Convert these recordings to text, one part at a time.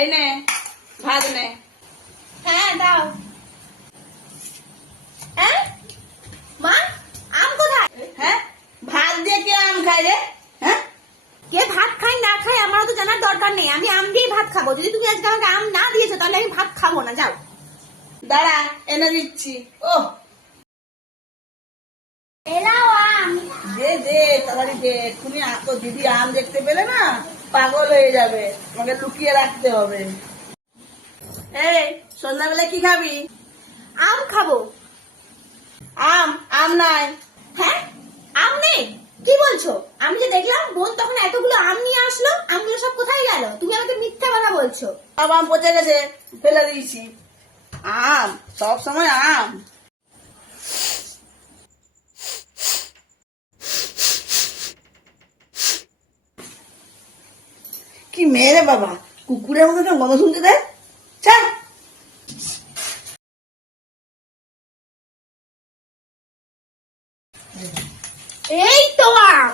এই নে ভাত নে। হ্যাঁ দাও। হ্যাঁ মা, আম কোথায়? হ্যাঁ, ভাত দিয়ে কে আম খায় রে? হ্যাঁ, কে ভাত খায় না খায় আমারও তো জানার দরকার নেই। আমি আম দিয়ে ভাত খাবো। যদি তুমি আজকে আমাকে আম না দিয়েছো তাহলে আমি ভাত খাবো না। যাও। দাঁড়া এনে দিচ্ছি। ও এলাও আম। দে দে তাড়াতাড়ি দে। তুমি তো দিদি আম দেখতে পেলে না পাগল হয়ে যাবে, আমাকে লুকিয়ে রাখতে হবে। এই সন্ধ্যাবেলা কি খাবি? আম খাবো। আম আম নাই। হ্যাঁ, আম নেই? কি বলছো? আমি যে দেখলাম বোন তখন এতগুলো আম নিয়ে আসলো, আমগুলো সব কোথায় গেল? তুমি আমাকে মিথ্যা কথা বলছো। সব আম পচে গেছে, ফেলে দিয়েছি। আম সব সময় আম। কি মেরে বাবা, কুকুরের মতো গন্ধ শুনতে দেয়। চা এই তো আম।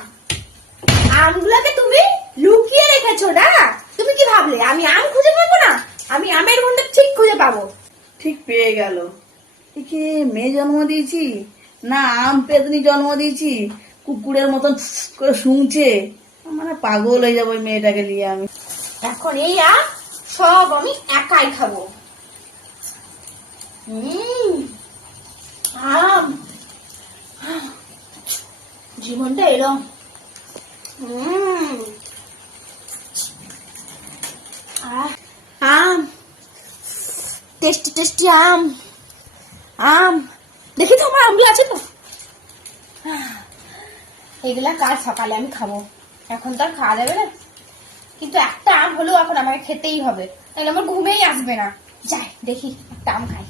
আমগুলোকে তুমি লুকিয়ে রেখেছো না? তুমি কি ভাবলে আমি আম খুঁজে পাবো না? আমি আমের গন্ধ ঠিক খুঁজে পাবো। ঠিক পেয়ে গেল। একে মেয়ে জন্ম দিয়েছি না আম পেতনি জন্ম দিয়েছি, কুকুরের মতন করে শুনছে। মানে পাগল হয়ে যাবো ওই মেয়েটাকে নিয়ে আমি। এখন এই আম সব আমি একাই খাবো। আম, জীবনটা এরম। আম, টেস্টি টেস্টি আম। আম দেখি তো আমার আমগুলো আছে তো। এগুলা কাল সকালে আমি খাবো, এখন তো আর খাওয়া যাবে না। কিন্তু একটা আম হলেও এখন আমাকে খেতেই হবে, তাহলে আমার ঘুমেই আসবে না। যাই দেখি একটা আম খাই।